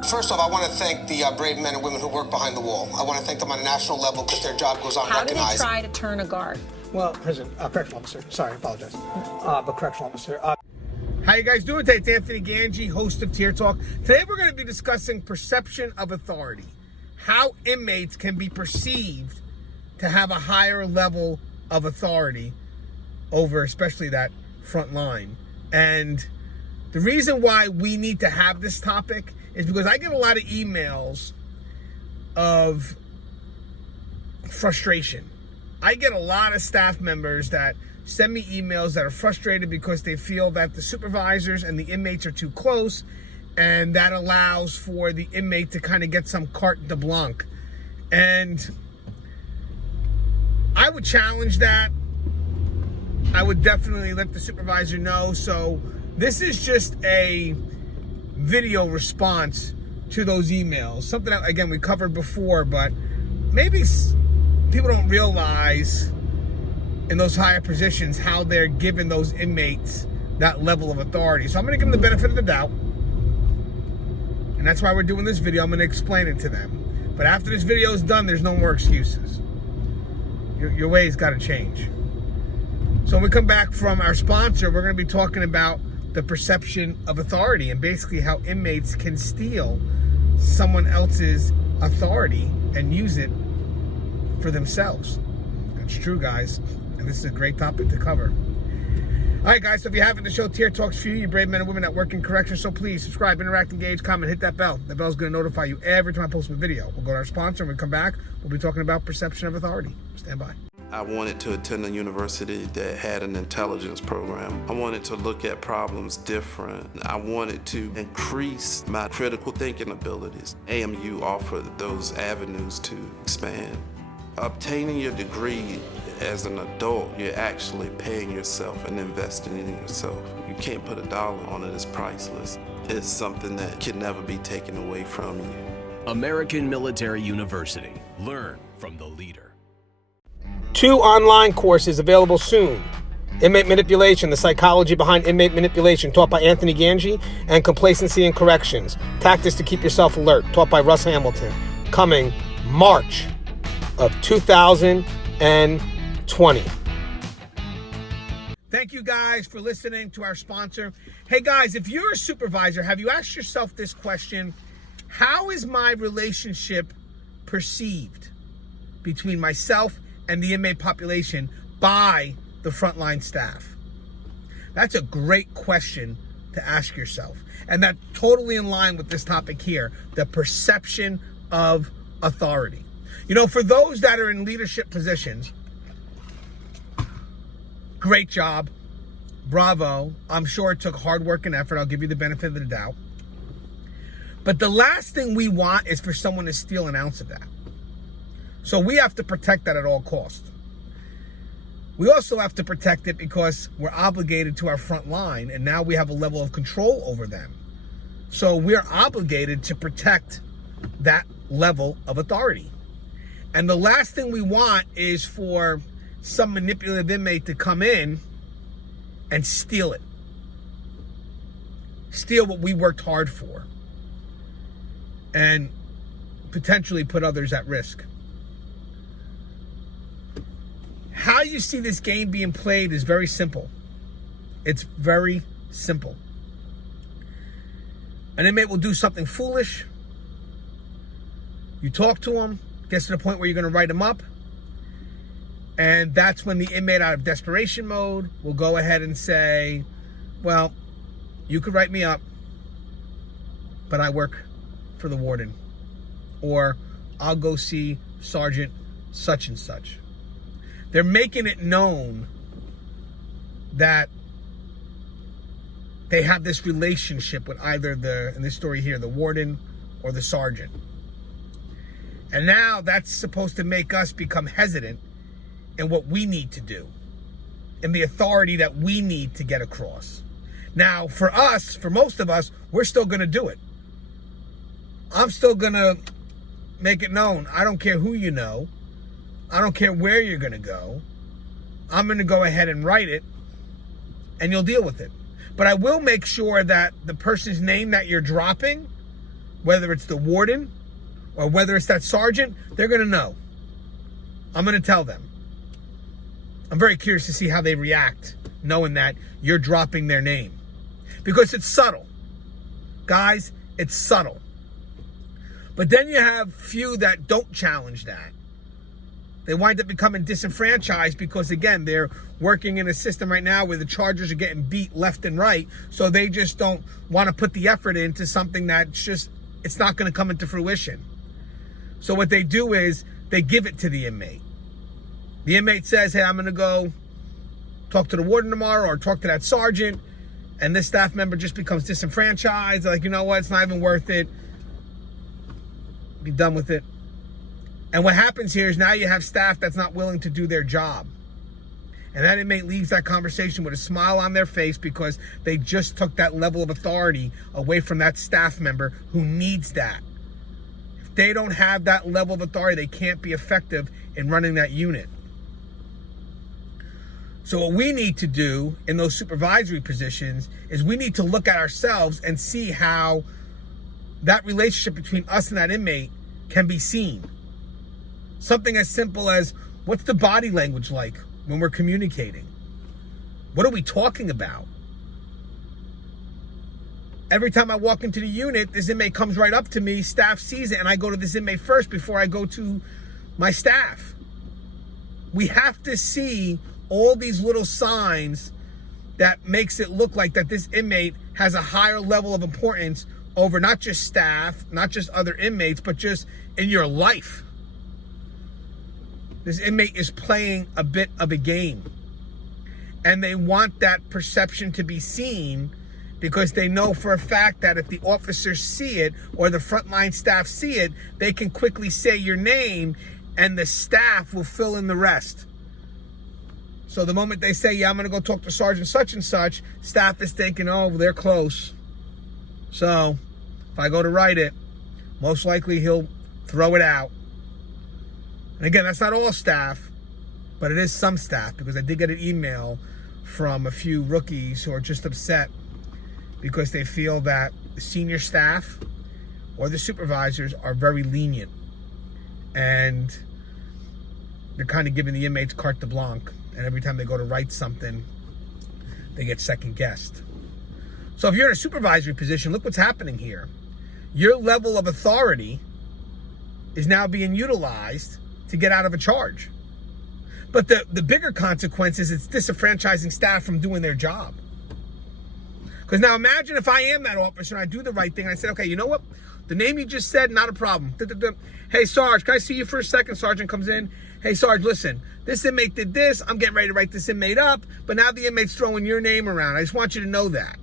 First off, I want to thank the brave men and women who work behind the wall. I want to thank them on a national level because their job goes unrecognized. How do they try to turn a guard? Well, correctional officer. Sorry, I apologize. But correctional officer. How you guys doing today? It's Anthony Gangi, host of Tier Talk. Today we're going to be discussing perception of authority. How inmates can be perceived to have a higher level of authority over especially that front line. And the reason why we need to have this topic is because I get a lot of emails of frustration. I get a lot of staff members that send me emails that are frustrated because they feel that the supervisors and the inmates are too close, and that allows for the inmate to kind of get some carte blanche. And I would challenge that. I would definitely let the supervisor know. So this is just a video response to those emails. Something that, again, we covered before, but maybe people don't realize in those higher positions how they're giving those inmates that level of authority. So I'm going to give them the benefit of the doubt. And that's why we're doing this video. I'm going to explain it to them. But after this video is done, there's no more excuses. Your ways got to change. So when we come back from our sponsor, we're going to be talking about the perception of authority and basically how inmates can steal someone else's authority and use it for themselves. That's true, guys. And this is a great topic to cover. All right, guys, so if you haven't, the show Tier Talks for you brave men and women that work in corrections. So please subscribe, interact, engage, comment, hit that bell. The bell's going to notify you every time I post a video. We'll go to our sponsor, and when we come back, we'll be talking about perception of authority. Stand by. I wanted to attend a university that had an intelligence program. I wanted to look at problems different. I wanted to increase my critical thinking abilities. AMU offered those avenues to expand. Obtaining your degree as an adult, you're actually paying yourself and investing in yourself. You can't put a dollar on it, it's priceless. It's something that can never be taken away from you. American Military University. Learn from the leader. 2 online courses available soon. Inmate Manipulation, the psychology behind inmate manipulation, taught by Anthony Gangi, and Complacency in Corrections, tactics to keep yourself alert, taught by Russ Hamilton, coming March of 2020. Thank you guys for listening to our sponsor. Hey guys, if you're a supervisor, have you asked yourself this question? How is my relationship perceived between myself and the inmate population by the frontline staff? That's a great question to ask yourself. And that's totally in line with this topic here, the perception of authority. You know, for those that are in leadership positions, great job. Bravo. I'm sure it took hard work and effort. I'll give you the benefit of the doubt. But the last thing we want is for someone to steal an ounce of that. So we have to protect that at all costs. We also have to protect it because we're obligated to our front line, and now we have a level of control over them. So we're obligated to protect that level of authority. And the last thing we want is for some manipulative inmate to come in and steal it. Steal what we worked hard for. And potentially put others at risk. How you see this game being played is very simple. It's very simple. An inmate will do something foolish. You talk to him, gets to the point where you're going to write him up. And that's when the inmate, out of desperation mode, will go ahead and say, well, you could write me up, but I work for the warden. Or I'll go see Sergeant such and such. They're making it known that they have this relationship with either in this story here, the warden or the sergeant. And now that's supposed to make us become hesitant in what we need to do, and the authority that we need to get across. Now, for us, for most of us, we're still going to do it. I'm still going to make it known. I don't care who you know. I don't care where you're going to go. I'm going to go ahead and write it, and you'll deal with it. But I will make sure that the person's name that you're dropping whether it's the warden or whether it's that sergeant, they're going to know. I'm going to tell them. I'm very curious to see how they react, knowing that you're dropping their name. Because it's subtle. Guys, it's subtle. But then you have few that don't challenge that. They wind up becoming disenfranchised because, again, they're working in a system right now where the Chargers are getting beat left and right. So they just don't want to put the effort into something that's just, it's not going to come into fruition. So what they do is they give it to the inmate. The inmate says, hey, I'm going to go talk to the warden tomorrow or talk to that sergeant. And this staff member just becomes disenfranchised. They're like, you know what? It's not even worth it. Be done with it. And what happens here is now you have staff that's not willing to do their job. And that inmate leaves that conversation with a smile on their face because they just took that level of authority away from that staff member who needs that. If they don't have that level of authority, they can't be effective in running that unit. So what we need to do in those supervisory positions is we need to look at ourselves and see how that relationship between us and that inmate can be seen. Something as simple as, what's the body language like when we're communicating? What are we talking about? Every time I walk into the unit, this inmate comes right up to me, staff sees it, and I go to this inmate first before I go to my staff. We have to see all these little signs that makes it look like that this inmate has a higher level of importance over not just staff, not just other inmates, but just in your life. This inmate is playing a bit of a game. And they want that perception to be seen because they know for a fact that if the officers see it or the frontline staff see it, they can quickly say your name and the staff will fill in the rest. So the moment they say, yeah, I'm going to go talk to Sergeant such and such, staff is thinking, oh, they're close. So if I go to write it, most likely he'll throw it out. And again, that's not all staff, but it is some staff because I did get an email from a few rookies who are just upset because they feel that the senior staff or the supervisors are very lenient and they're kind of giving the inmates carte blanche. And every time they go to write something, they get second guessed. So if you're in a supervisory position, look what's happening here. Your level of authority is now being utilized to get out of a charge. But the bigger consequence is it's disenfranchising staff from doing their job. Because now imagine if I am that officer and I do the right thing. I say, okay, you know what? The name you just said, not a problem. Hey, Sarge, can I see you for a second? Sergeant comes in. Hey, Sarge, listen, this inmate did this. I'm getting ready to write this inmate up. But now the inmate's throwing your name around. I just want you to know that.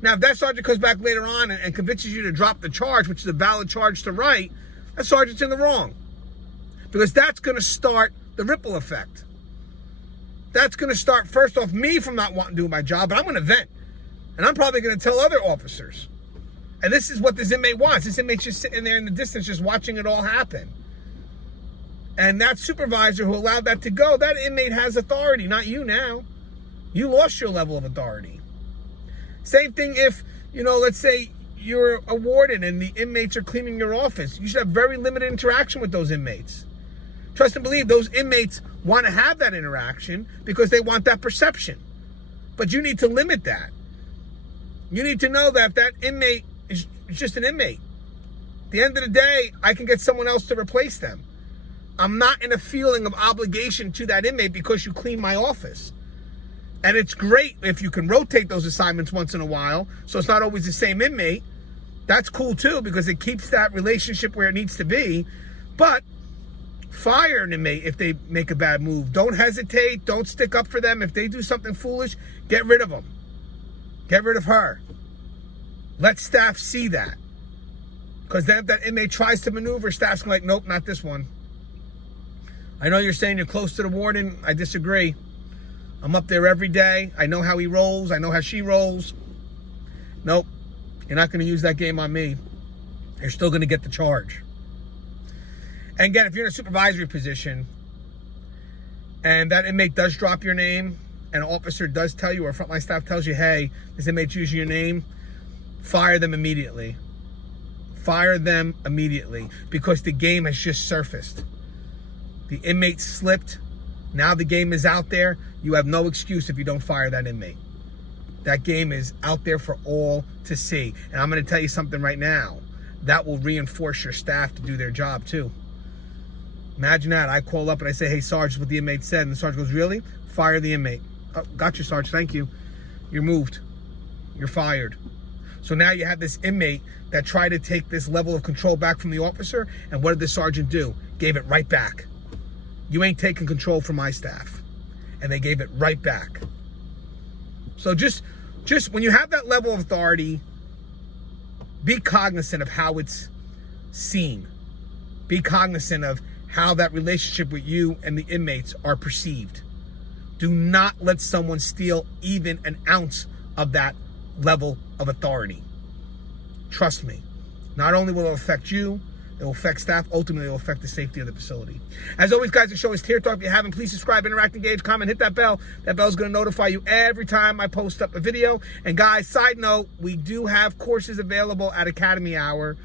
Now, if that sergeant comes back later on and convinces you to drop the charge, which is a valid charge to write, that sergeant's in the wrong. Because that's going to start the ripple effect. That's going to start, first off, me from not wanting to do my job, but I'm going to vent. And I'm probably going to tell other officers. And this is what this inmate wants. This inmate's just sitting there in the distance just watching it all happen. And that supervisor who allowed that to go, that inmate has authority, not you now. You lost your level of authority. Same thing if, let's say you're a warden and the inmates are cleaning your office. You should have very limited interaction with those inmates. Trust and believe, those inmates want to have that interaction because they want that perception. But you need to limit that. You need to know that if that inmate is just an inmate, at the end of the day, I can get someone else to replace them. I'm not in a feeling of obligation to that inmate because you clean my office. And it's great if you can rotate those assignments once in a while, so it's not always the same inmate. That's cool too, because it keeps that relationship where it needs to be. But fire an inmate if they make a bad move. Don't hesitate. Don't stick up for them. If they do something foolish, get rid of them. Get rid of her. Let staff see that. Because then if that inmate tries to maneuver, staff's like, nope, not this one. I know you're saying you're close to the warden. I disagree. I'm up there every day. I know how he rolls. I know how she rolls. Nope. You're not going to use that game on me. You're still going to get the charge. And again, if you're in a supervisory position and that inmate does drop your name and an officer does tell you or frontline staff tells you, hey, this inmate's using your name, fire them immediately. Fire them immediately, because the game has just surfaced. The inmate slipped. Now the game is out there. You have no excuse if you don't fire that inmate. That game is out there for all to see. And I'm going to tell you something right now. That will reinforce your staff to do their job too. Imagine that. I call up and I say, hey, Sarge, this is what the inmate said. And the Sarge goes, really? Fire the inmate. Oh, got you, Sarge. Thank you. You're moved. You're fired. So now you have this inmate that tried to take this level of control back from the officer. And what did the sergeant do? Gave it right back. You ain't taking control from my staff. And they gave it right back. So just when you have that level of authority, be cognizant of how it's seen. Be cognizant of how that relationship with you and the inmates are perceived. Do not let someone steal even an ounce of that level of authority. Trust me. Not only will it affect you, it will affect staff. Ultimately, it will affect the safety of the facility. As always, guys, the show is Tier Talk. If you haven't, please subscribe, interact, engage, comment, hit that bell. That bell is going to notify you every time I post up a video. And guys, side note, we do have courses available at Academy Hour.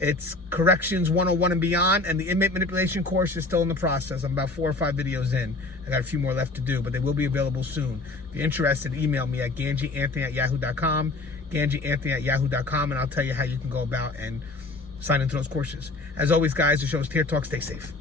It's Corrections 101 and beyond, and the inmate manipulation course is still in the process. I'm about 4 or 5 videos in. I got a few more left to do, but they will be available soon. If you're interested, email me at gangianthony@yahoo.com, gangianthony@yahoo.com, and I'll tell you how you can go about and sign into those courses. As always, guys, the show is Tier Talk. Stay safe.